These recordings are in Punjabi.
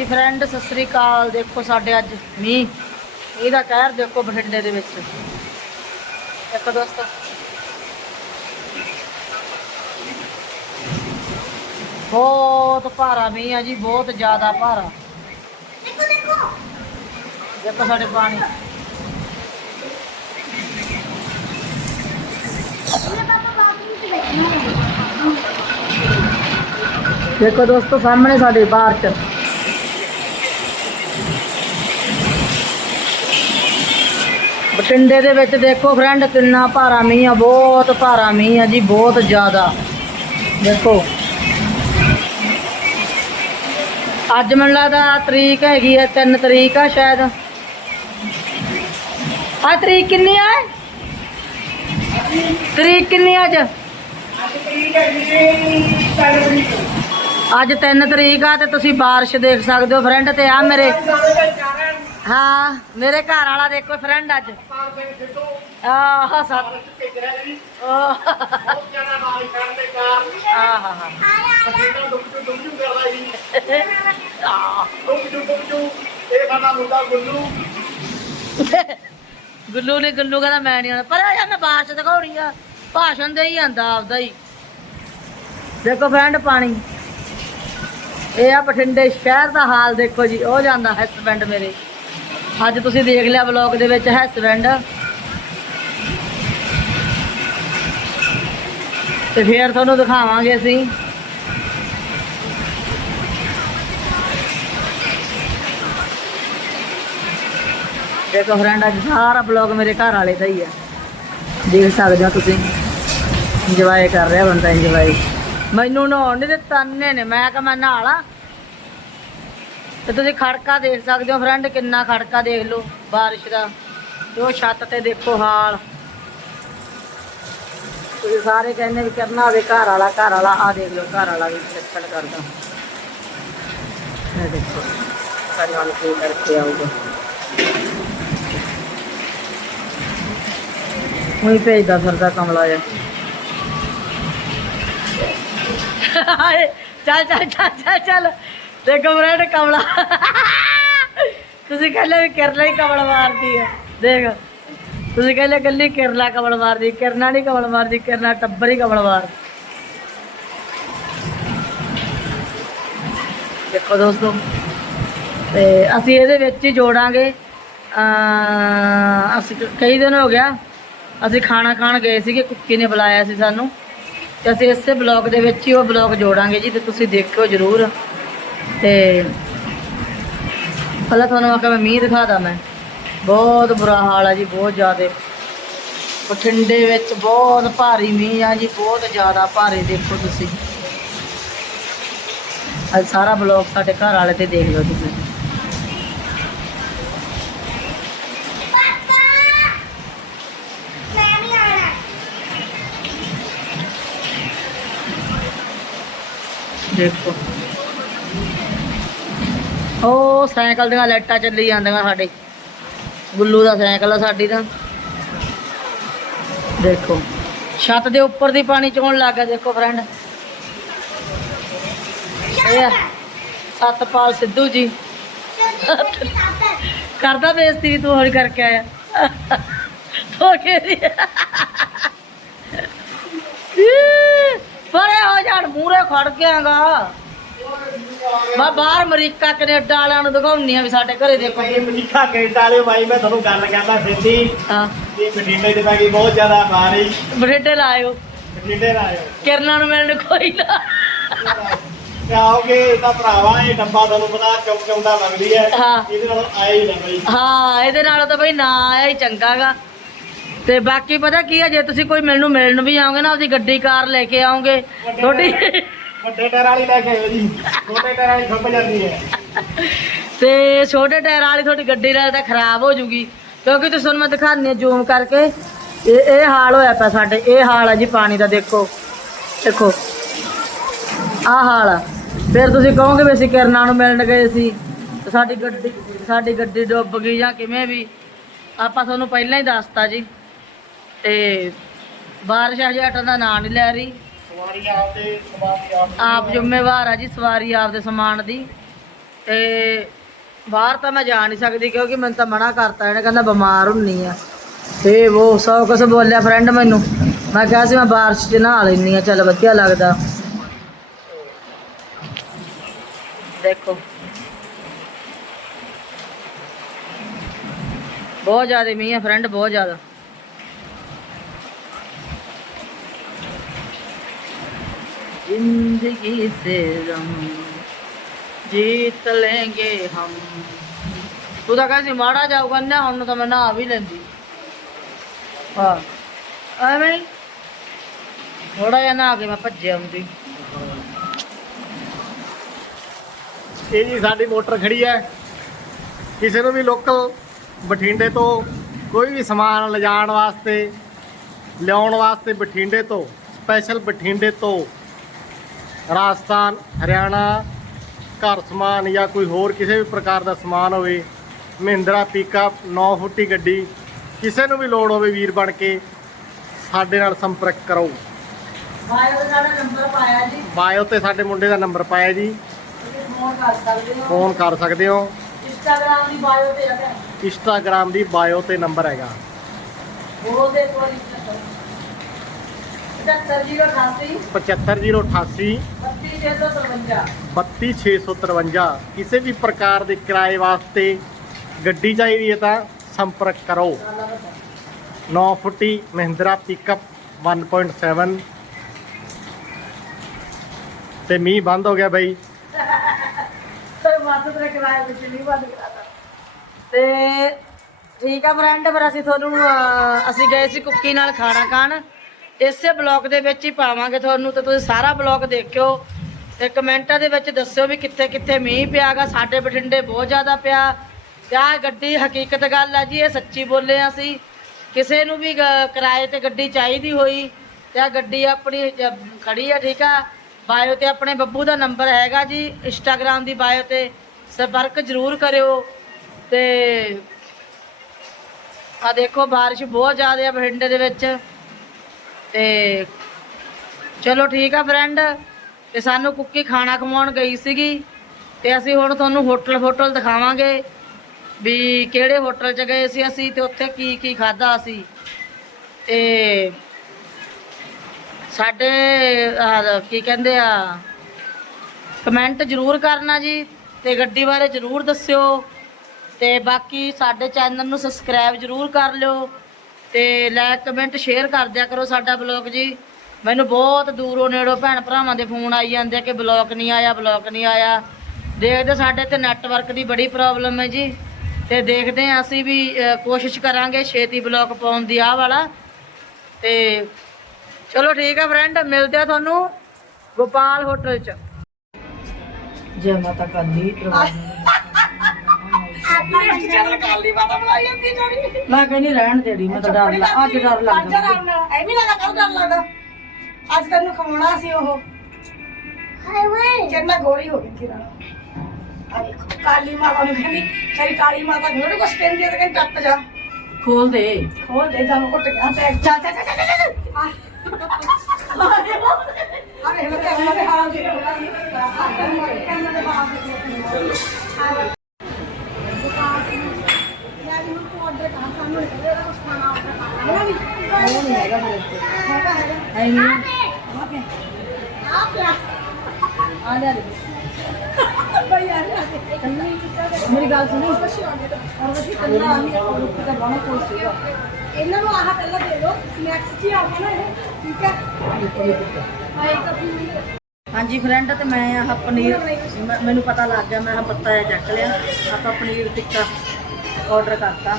ਜੀ ਫਰੈਂਡ ਸਤਿ ਸ੍ਰੀ ਅਕਾਲ। ਦੇਖੋ ਸਾਡੇ ਅੱਜ ਮੀਂਹ। ਇਹਦਾ ਕਹਿਰ ਦੇਖੋ ਬਠਿੰਡੇ ਦੇ ਵਿੱਚ। ਦੇਖੋ ਦੋਸਤੋ। ਬਹੁਤ ਭਾਰਾ ਮੀਂਹ ਆ ਜੀ ਬਹੁਤ ਜ਼ਿਆਦਾ ਭਾਰਾ। ਦੇਖੋ ਦੇਖੋ। ਦੇਖੋ ਸਾਡੇ ਪਾਣੀ। ਦੇਖੋ ਦੋਸਤੋ ਸਾਹਮਣੇ ਸਾਡੇ ਬਾਹਰ ਚ। ਬਠਿੰਡੇ ਦੇ ਵਿੱਚ ਦੇਖੋ ਫਰੈਂਡ ਕਿੰਨਾ ਭਾਰਾ ਮੀਂਹ ਆ, ਬਹੁਤ ਭਾਰਾ ਮੀਂਹ ਆ ਜੀ, ਬਹੁਤ ਜ਼ਿਆਦਾ। ਦੇਖੋ। ਅੱਜ ਮੈਨੂੰ ਲੱਗਦਾ ਤਰੀਕ ਹੈਗੀ ਹੈ 3 ਤਰੀਕ ਆ ਸ਼ਾਇਦ। ਆ ਤਰੀਕ ਕਿੰਨੀ ਆ ਤਰੀਕ ਕਿੰਨੀ ਆ ਅੱਜ? ਅੱਜ 3 ਤਰੀਕ ਆ ਤੇ ਤੁਸੀਂ ਬਾਰਿਸ਼ ਦੇਖ ਸਕਦੇ ਹੋ ਫਰੈਂਡ ਤੇ ਆ ਮੇਰੇ ਹਾਂ, ਮੇਰੇ ਘਰ ਵਾਲਾ ਦੇਖੋ ਫਰੈਂਡ ਅੱਜ। ਆਹ, ਸੱਤ। ਗੁੱਲੂ ਨੇ, ਗੁੱਲੂ ਕਹਿੰਦਾ ਮੈਂ ਨਹੀਂ ਆਉਣਾ ਪਰ ਯਾਰ ਮੈਂ ਬਾਰਿਸ਼ ਦਿਖਾਉਣੀ ਆ। ਭਾਸ਼ਣ ਦੇ ਹੀ ਆਂਦਾ ਆਪਦਾ ਹੀ। ਦੇਖੋ ਫਰੈਂਡ ਪਾਣੀ। ਇਹ ਆ ਬਠਿੰਡੇ ਸ਼ਹਿਰ ਦਾ ਹਾਲ ਦੇਖੋ ਜੀ। ਉਹ ਜਾਂਦਾ ਹਸਬੈਂਡ ਮੇਰੇ। ਅੱਜ ਤੁਸੀਂ ਦੇਖ ਲਿਆ ਵਲੌਗ ਦੇ ਵਿੱਚ ਹਸਬੈਂਡ ਤੇ ਫੇਰ ਤੁਹਾਨੂੰ ਦਿਖਾਵਾਂਗੇ ਅਸੀਂ। ਦੇਖੋ ਫਰੈਂਡ, ਅੱਜ ਸਾਰਾ ਬਲੌਗ ਮੇਰੇ ਘਰ ਵਾਲੇ ਦਾ ਹੀ ਆ। ਦੇਖ ਸਕਦੇ ਹੋ ਤੁਸੀਂ। ਇੰਜੋਏ ਕਰ ਰਿਹਾ ਬੰਦਾ ਇੰਜੋਏ ਮੈਨੂੰ ਨਹਾਉਣ ਨਹੀਂ ਦਿੱਤਾ, ਅੰਨੇ ਨੇ। ਮੈਂ ਕਿਹਾ ਮੈਂ ਨਹਾਲਾ ਤੇ ਤੁਸੀਂ ਖੜਕਾ ਦੇਖ ਸਕਦੇ ਹੋ ਫਰੈਂਡ ਕਿੰਨਾ ਖੜਕਾ ਦੇਖ ਲਓ ਬਾਰਿਸ਼ ਦਾ। ਤੇ ਉਹ ਛੱਤ ਤੇ ਦੇਖੋ ਹਾਲ। ਤੁਸੀਂ ਸਾਰੇ ਕਹਿੰਦੇ ਵੀ ਕਰਨਾ ਹੋਵੇ ਘਰ ਵਾਲਾ ਘਰ ਵਾਲਾ ਆ ਦੇਖ ਲਓ ਘਰ ਵਾਲਾ ਵੀ ਲੱਛਣ ਕਰਦਾ। ਇਹ ਦੇਖੋ ਸਾਰੇ ਵਾਲ ਕੀ ਕਰਕੇ ਆਊਗਾ। ਉਹੀ ਭੇਜਦਾ ਫਿਰਦਾ ਕਮਲਾ ਜਿਹਾ। ਹਾਏ, ਚੱਲ ਚੱਲ ਚੱਲ ਚੱਲ ਚੱਲ। ਦੇਖੋ ਫਰੈਂਡ ਕਮਲਾ। ਤੁਸੀਂ ਕਹਿੰਦੇ ਵੀ ਕਿਰਲਾ ਹੀ ਕਮਲ ਮਾਰਦੀ ਹੈ ਦੇਖ, ਤੁਸੀਂ ਕਹਿੰਦੇ ਗੱਲੀ ਕਿਰਲਾ ਕਮਲ ਮਾਰਦੀ, ਕਿਰਨਾ ਨਹੀਂ ਕਮਲ ਮਾਰਦੀ, ਕਿਰਨਾ ਟੱਬਰ ਹੀ ਕਮਲ ਮਾਰ। ਦੇਖੋ ਦੋਸਤੋ, ਤੇ ਅਸੀਂ ਇਹਦੇ ਵਿੱਚ ਹੀ ਜੋੜਾਂਗੇ। ਅਸੀਂ ਕਈ ਦਿਨ ਹੋ ਗਿਆ, ਅਸੀਂ ਖਾਣਾ ਖਾਣ ਗਏ ਸੀਗੇ, ਕੁੱਕੀ ਨੇ ਬੁਲਾਇਆ ਸੀ ਸਾਨੂੰ। ਤੇ ਅਸੀਂ ਇਸੇ ਬਲੌਗ ਦੇ ਵਿੱਚ ਹੀ ਉਹ ਬਲੌਗ ਜੋੜਾਂਗੇ ਜੀ, ਤੇ ਤੁਸੀਂ ਦੇਖਿਓ ਜਰੂਰ। ਤੇ ਪਹਿਲਾਂ ਤੁਹਾਨੂੰ ਆਖਿਆ ਮੈਂ ਮੀਂਹ ਦਿਖਾਦਾ ਮੈਂ। ਬਹੁਤ ਬੁਰਾ ਹਾਲ ਆ ਜੀ, ਬਹੁਤ ਜ਼ਿਆਦਾ। ਬਠਿੰਡੇ ਵਿੱਚ ਬਹੁਤ ਭਾਰੀ ਮੀਂਹ ਆ ਜੀ, ਬਹੁਤ ਜ਼ਿਆਦਾ ਭਾਰੀ ਦੇਖੋ ਤੁਸੀਂ। ਅੱਜ ਸਾਰਾ ਬਲੌਗ ਸਾਡੇ ਘਰ ਵਾਲੇ ਤੇ ਦੇਖ ਲਓ ਤੁਸੀਂ। ਦੇਖੋ। ਉਹ ਸਾਈਕਲ ਦੀਆਂ ਲਾਈਟਾਂ ਚੱਲੀ ਜਾਂਦੀਆਂ ਸਾਡੇ। ਗੁੱਲੂ ਦਾ ਸਾਈਕਲ ਆ ਸਾਡੀ ਦਾ ਦੇਖੋ, ਛੱਤ ਦੇ ਉੱਪਰ ਦੀ ਪਾਣੀ ਚੋਣ ਲੱਗ ਗਿਆ, ਦੇਖੋ ਫਰੈਂਡ ਇਹ ਸਤਪਾਲ ਸਿੱਧੂ ਜੀ। ਕਰਦਾ ਬੇਇੱਜ਼ਤੀ ਵੀ ਤੂੰ ਹੌਲੀ ਕਰਕੇ ਆਇਆ। ਹੋ ਕੇ ਪਰੇ ਹੋ ਜਾਣ ਮੂਰੇ ਖੜ ਗਿਆਗਾ ਮੈਂ ਬਾਹਰ ਅਮਰੀਕਾ ਕੈਨੇਡਾ ਵਾਲਿਆਂ ਨੂੰ ਦਿਖਾਉਣੀ ਆ ਵੀ ਸਾਡੇ ਘਰੇ ਦੇਖੋ। ਭਾਈ ਮਨੀਖਾ ਕੈਨੇਡਾ ਵਾਲੇ ਭਾਈ ਮੈਂ ਤੁਹਾਨੂੰ ਗੱਲ ਕਰਦਾ ਸਿੱਧੀ। ਹਾਂ। ਇਹ ਬਠਿੰਡੇ ਦੇ ਬਾਕੀ ਬਹੁਤ ਜ਼ਿਆਦਾ ਬਾਰਿਸ਼ ਬਠਿੰਡੇ ਲਾਇਓ। ਬਠਿੰਡੇ ਦਾ ਆਇਓ ਕਿਰਨਾਂ ਨੂੰ ਮਿਲਣ ਕੋਈ ਨਾ। ਆਓਗੇ ਤਾਂ ਭਰਾਵਾ ਇਹ ਡੱਬਾ ਤੁਹਾਨੂੰ ਪਤਾ ਚੌਕ ਚੌਂਦਾ ਲੱਗਦੀ ਹੈ। ਹਾਂ। ਇਹਦੇ ਨਾਲ ਆਏ ਹੀ ਨਾ ਬਈ। ਹਾਂ ਇਹਦੇ ਨਾਲ ਤਾਂ ਬਈ ਨਾ ਆਇਆ ਹੀ ਚੰਗਾਗਾ ਤੇ ਬਾਕੀ ਪਤਾ ਕੀ ਆ ਜੇ ਤੁਸੀਂ ਕੋਈ ਮੈਨੂੰ ਮਿਲਣ ਵੀ ਆਓਗੇ ਨਾ ਉਹਦੀ ਗੱਡੀ ਕਾਰ ਲੈ ਕੇ ਆਓਗੇ ਤੁਹਾਡੀ ਵੱਡੇ ਟਾਇਰ ਵਾਲੀ ਲੈ ਕੇ ਆਇਓ ਜੀ। ਛੋਟੇ ਟਾਇਰ ਵਾਲੀ ਖੁੱਬ ਜਾਂਦੀ ਹੈ। ਤੇ ਛੋਟੇ ਟਾਇਰ ਵਾਲੀ ਤੁਹਾਡੀ ਗੱਡੀ ਨਾਲ ਤਾਂ ਖਰਾਬ ਹੋ ਜੂਗੀ। ਕਿਉਂਕਿ ਤੁਸੀਂ ਤੁਹਾਨੂੰ ਮੈਂ ਦਿਖਾਉਂਦੀ ਜ਼ੂਮ ਕਰਕੇ। ਇਹ ਇਹ ਹਾਲ ਹੋਇਆ ਪਿਆ ਸਾਡੇ, ਇਹ ਹਾਲ ਆ ਜੀ ਪਾਣੀ ਦਾ, ਦੇਖੋ। ਦੇਖੋ। ਆਹ ਹਾਲ ਆ। ਫਿਰ ਤੁਸੀਂ ਕਹੋਗੇ ਵੀ ਅਸੀਂ ਕਿਰਨਾਂ ਨੂੰ ਮਿਲਣ ਗਏ ਸੀ। ਤੇ ਸਾਡੀ ਗੱਡੀ ਸਾਡੀ ਗੱਡੀ ਡੁੱਬ ਗਈ ਜਾਂ ਕਿਵੇਂ ਵੀ। ਆਪਾਂ ਤੁਹਾਨੂੰ ਪਹਿਲਾਂ ਹੀ ਦੱਸਤਾ ਜੀ। ਤੇ ਬਾਰਿਸ਼ ਹਜੇ ਹਟਣ ਦਾ ਨਾਂ ਨਹੀਂ ਲੈ ਰਹੀ। ਸਵਾਰੀ ਆਪਦੇ ਸਵਾਰੀ ਆਪ ਆਪ ਜ਼ਿੰਮੇਵਾਰ ਆ ਜੀ ਸਵਾਰੀ ਆਪਦੇ ਸਮਾਨ ਦੀ। ਤੇ ਬਾਹਰ ਤਾਂ ਮੈਂ ਜਾ ਨਹੀਂ ਸਕਦੀ ਕਿਉਂਕਿ ਮੈਨੂੰ ਤਾਂ ਮਨਾ ਕਰਤਾ ਇਹਨੇ, ਕਹਿੰਦਾ ਬਿਮਾਰ ਹੁੰਨੀ ਆ। ਤੇ ਉਹ ਸੌ ਕੁਛ ਬੋਲਿਆ ਫਰੈਂਡ ਮੈਨੂੰ। ਮੈਂ ਕਿਹਾ ਸੀ ਮੈਂ ਬਾਰਿਸ਼ 'ਚ ਨਹਾ ਲੈਂਦੀ ਆ, ਚੱਲ ਵਧੀਆ ਲੱਗਦਾ। ਦੇਖੋ। ਬਹੁਤ ਜ਼ਿਆਦਾ ਮੀਂਹ ਆ ਫਰੈਂਡ ਬਹੁਤ ਜ਼ਿਆਦਾ। जिंदगी से हम जीत लेंगे हम ਤੂੰ ਤਾਂ ਕਹਿੰਦੀ ਮਾੜਾ ਜਾਊਗਾ ਨਾ ਹੁਣ ਤਾਂ ਮੈਂ ਨਹਾ ਵੀ ਲੈਂਦੀ ਹਾਂ ਐਵੇਂ ਥੋੜਾ ਜਿਹਾ ਨਹਾ ਕੇ ਮੈਂ ਭੱਜਿਆ ਹੁੰਦੀ ਇਹ ਜੀ ਸਾਡੀ ਮੋਟਰ ਖੜੀ ਹੈ ਕਿਸੇ ਨੂੰ ਵੀ ਲੋਕਲ ਬਠਿੰਡੇ ਤੋਂ ਕੋਈ ਵੀ ਸਮਾਨ ਲਿਜਾਣ ਵਾਸਤੇ ਲਿਆਉਣ ਵਾਸਤੇ ਬਠਿੰਡੇ ਤੋਂ ਸਪੈਸ਼ਲ ਬਠਿੰਡੇ ਤੋਂ ਰਾਜਸਥਾਨ ਹਰਿਆਣਾ ਘਰ ਸਮਾਨ ਜਾਂ ਕੋਈ ਹੋਰ ਕਿਸੇ ਵੀ ਪ੍ਰਕਾਰ ਦਾ ਸਮਾਨ ਹੋਵੇ ਮਹਿੰਦਰਾ ਪਿਕਅਪ 9 ਫੁੱਟੀ ਗੱਡੀ ਕਿਸੇ ਨੂੰ ਵੀ ਲੋੜ ਹੋਵੇ ਵੀਰ ਬਣ ਕੇ ਸਾਡੇ ਨਾਲ ਸੰਪਰਕ ਕਰੋ। ਬਾਇਓ ਦਾ ਸਾਡਾ ਨੰਬਰ ਪਾਇਆ ਜੀ। ਬਾਇਓ ਤੇ ਸਾਡੇ ਮੁੰਡੇ ਦਾ ਨੰਬਰ ਪਾਇਆ ਜੀ। ਫੋਨ ਕਰ ਸਕਦੇ ਹੋ। ਫੋਨ ਕਰ ਸਕਦੇ ਹੋ। ਇੰਸਟਾਗ੍ਰਾਮ ਦੀ ਬਾਇਓ ਤੇ ਹੈਗਾ। ਇੰਸਟਾਗ੍ਰਾਮ ਦੀ ਬਾਇਓ ਤੇ ਨੰਬਰ ਹੈਗਾ। ਉਹ ਦੇ ਕੋਲ 75088 75088 32653 32653 ਕਿਸੇ ਵੀ ਪ੍ਰਕਾਰ ਦੇ ਕਿਰਾਏ ਵਾਸਤੇ ਗੱਡੀ ਚਾਹੀਦੀ ਹੈ ਤਾਂ ਸੰਪਰਕ ਕਰੋ। 9 ਫੁੱਟੀ ਮਹਿੰਦਰਾ ਪਿਕਅਪ 1.7 ਤੇ ਮੀਂਹ ਬੰਦ ਹੋ ਗਿਆ ਬਈ। ਤੇ ਮਾਤਰ ਤੇਰੇ ਕਿਰਾਏ ਵਿੱਚ ਨਹੀਂ ਬੰਦ ਕਰਾਤਾ ਤੇ ਠੀਕ ਆ ਫਰੈਂਡ ਫਿਰ ਅਸੀਂ ਤੁਹਾਨੂੰ ਅਸੀਂ ਗਏ ਸੀ ਕੁੱਕੀ ਨਾਲ ਖਾਣਾ ਖਾਣ। ਇਸੇ ਬਲੌਗ ਦੇ ਵਿੱਚ ਹੀ ਪਾਵਾਂਗੇ ਤੁਹਾਨੂੰ ਤੇ ਤੁਸੀਂ ਸਾਰਾ ਬਲੌਗ ਦੇਖਿਓ ਤੇ ਕਮੈਂਟਾਂ ਦੇ ਵਿੱਚ ਦੱਸਿਓ ਵੀ ਕਿੱਥੇ ਕਿੱਥੇ ਮੀਂਹ ਪਿਆਗਾ ਸਾਡੇ ਬਠਿੰਡੇ ਬਹੁਤ ਜ਼ਿਆਦਾ ਪਿਆ। ਤੇ ਗੱਡੀ ਹਕੀਕਤ ਗੱਲ ਆ ਜੀ, ਇਹ ਸੱਚੀ ਬੋਲੇ ਆ ਅਸੀਂ। ਕਿਸੇ ਨੂੰ ਵੀ ਕਿਰਾਏ ਤੇ ਗੱਡੀ ਚਾਹੀਦੀ ਹੋਈ ਤੇ ਆ ਗੱਡੀ ਆਪਣੀ ਜ- ਖੜੀ ਆ, ਠੀਕ ਆ। ਬਾਇਓ ਤੇ ਆਪਣੇ ਬੱਬੂ ਦਾ ਨੰਬਰ ਹੈਗਾ ਜੀ ਇੰਸਟਾਗ੍ਰam ਦੀ ਬਾਇਓ ਤੇ ਸੰਪਰਕ ਜ਼ਰੂਰ ਕਰਿਓ। ਤੇ ਆ ਦੇਖੋ, ਬਾਰਿਸ਼ ਬਹੁਤ ਜ਼ਿਆਦਾ ਆ ਬਠਿੰਡੇ ਦੇ ਵਿੱਚ। ਤੇ ਚਲੋ ਠੀਕ ਆ ਫਰੈਂਡ ਤੇ ਸਾਨੂੰ ਕੁੱਕੀ ਖਾਣਾ ਖਵਾਉਣ ਗਈ ਸੀਗੀ, ਤੇ ਅਸੀਂ ਹੁਣ ਤੁਹਾਨੂੰ ਹੋਟਲ ਹੋਟਲ ਦਿਖਾਵਾਂਗੇ ਵੀ ਕਿਹੜੇ ਹੋਟਲ 'ਚ ਗਏ ਸੀ ਅਸੀਂ ਤੇ ਉੱਥੇ ਕੀ ਕੀ ਖਾਦਾ ਅਸੀਂ। ਤੇ ਸਾਡੇ ਕੀ ਕਹਿੰਦੇ ਆ ਕਮੈਂਟ ਜ਼ਰੂਰ ਕਰਨਾ ਜੀ, ਤੇ ਗੱਡੀ ਬਾਰੇ ਜ਼ਰੂਰ ਦੱਸਿਓ, ਤੇ ਬਾਕੀ ਸਾਡੇ ਚੈਨਲ ਨੂੰ ਸਬਸਕ੍ਰਾਈਬ ਜ਼ਰੂਰ ਕਰ ਲਿਓ। ਤੇ ਲਾਈਕ ਕਮੈਂਟ ਸ਼ੇਅਰ ਕਰ ਦਿਆ ਕਰੋ ਸਾਡਾ ਬਲੌਗ ਜੀ। ਮੈਨੂੰ ਬਹੁਤ ਦੂਰੋਂ ਨੇੜੋਂ ਭੈਣ ਭਰਾਵਾਂ ਦੇ ਫੋਨ ਆਈ ਜਾਂਦੇ ਆ ਕਿ ਬਲੌਗ ਨਹੀਂ ਆਇਆ ਬਲੌਗ ਨਹੀਂ ਆਇਆ। ਦੇਖਦੇ ਸਾਡੇ ਤੇ ਨੈਟਵਰਕ ਦੀ ਬੜੀ ਪ੍ਰੋਬਲਮ ਹੈ ਜੀ। ਤੇ ਦੇਖਦੇ ਹਾਂ ਅਸੀਂ ਵੀ ਕੋਸ਼ਿਸ਼ ਕਰਾਂਗੇ ਛੇਤੀ ਬਲੌਗ ਪਾਉਣ ਦੀ ਆਹ ਵਾਲਾ। ਤੇ ਚਲੋ ਠੀਕ ਆ ਫਰੈਂਡ ਮਿਲਦੇ ਆ ਤੁਹਾਨੂੰ ਗੋਪਾਲ ਹੋਟਲ ਚ। ਜੈ ਮਾਤਾ ਕਾਲੀ ਮੈਂ ਕਹਿੰਦੀ ਰਹਿਣ ਦੇੜੀ ਮੈਂ ਤਾਂ ਡਰ ਲੱਗ ਅੱਜ ਡਰ ਲੱਗਦਾ। ਐਵੇਂ ਲੱਗਾ ਕਦੋਂ ਡਰ ਲੱਗਦਾ? ਅੱਜ ਤੈਨੂੰ ਖਵਾਉਣਾ ਸੀ ਉਹ। ਹਾਏ ਵੇ। ਕਿੰਨਾ ਗੋਰੀ ਹੋ ਗਈ ਕਿਰਨ ਆ ਦੇਖੋ ਕਾਲੀ ਮਾਤਾ ਨੂੰ ਕਹਿੰਦੀ ਤੇਰੀ ਕਾਲੀ ਮਾਤਾ ਘੋੜੇ ਕੁਛ ਕਹਿੰਦੀ ਹੈ ਤੇ ਕਹਿੰਦੀ ਟੱਪ ਜਾ। ਖੋਲ ਦੇ। ਖੋਲ ਦੇ ਦਮ ਘੁੱਟ ਗਿਆ ਤੇ ਚੱਲ ਚੱਲ ਚੱਲ ਚੱਲ ਚੱਲ। ਆ। ਅਰੇ ਮੈਂ ਤੇ ਉਹਨਾਂ ਦੇ ਹਾਲ ਦੇ ਇਹਨਾਂ ਨੂੰ ਆਹ ਪਹਿਲਾਂ ਦੇ ਸਨੈਕਸ ਆਉਣਾ ਨਾ ਇਹ। ਠੀਕ ਹੈ? ਹਾਂਜੀ ਫਰੈਂਡ ਤੇ ਮੈਂ ਆਹ ਪਨੀਰ ਮੈਨੂੰ ਪਤਾ ਲੱਗ ਗਿਆ ਮੈਂ ਆਹ ਪੱਤਾ ਜਿਹਾ ਚੱਕ ਲਿਆ। ਆਪਾਂ ਪਨੀਰ ਟਿੱਕਾ ਆਰਡਰ ਕਰਤਾ।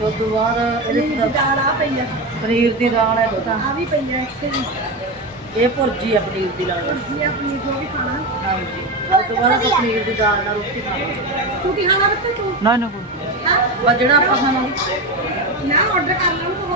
ਉਸ ਤੋਂ ਬਾਅਦ ਇਹਦੇ ਪਨੀਰ ਦੀ ਦਾਲ ਆ ਪਈ ਆ। ਪਨੀਰ ਦੀ ਦਾਲ ਹੈ ਤਾਂ ਆ ਵੀ ਪਈ ਆ ਇੱਥੇ ਵੀ। ਇਹ ਭੁਰਜੀ ਆ ਪਨੀਰ ਦੀ ਦਾਲ। ਜੀ ਆ ਪਨੀਰ ਜੋ ਵੀ ਖਾਣਾ। ਹਾਂਜੀ। ਉਸ ਤੋਂ ਬਾਅਦ ਆਪਾਂ ਪਨੀਰ ਦੀ ਦਾਲ ਨਾਲ ਰੋਟੀ ਖਾਵਾਂਗੇ ਤੂੰ ਕੀ ਖਾਣਾ ਬੱਤੇ ਤੂੰ? ਨਾ ਨਾ ਹਾਂ? ਬਸ ਜਿਹੜਾ ਆਪਾਂ ਖਾਣਾ। ਨਾ ਆਰਡਰ ਕਰ ਲਾਂ ਤੂੰ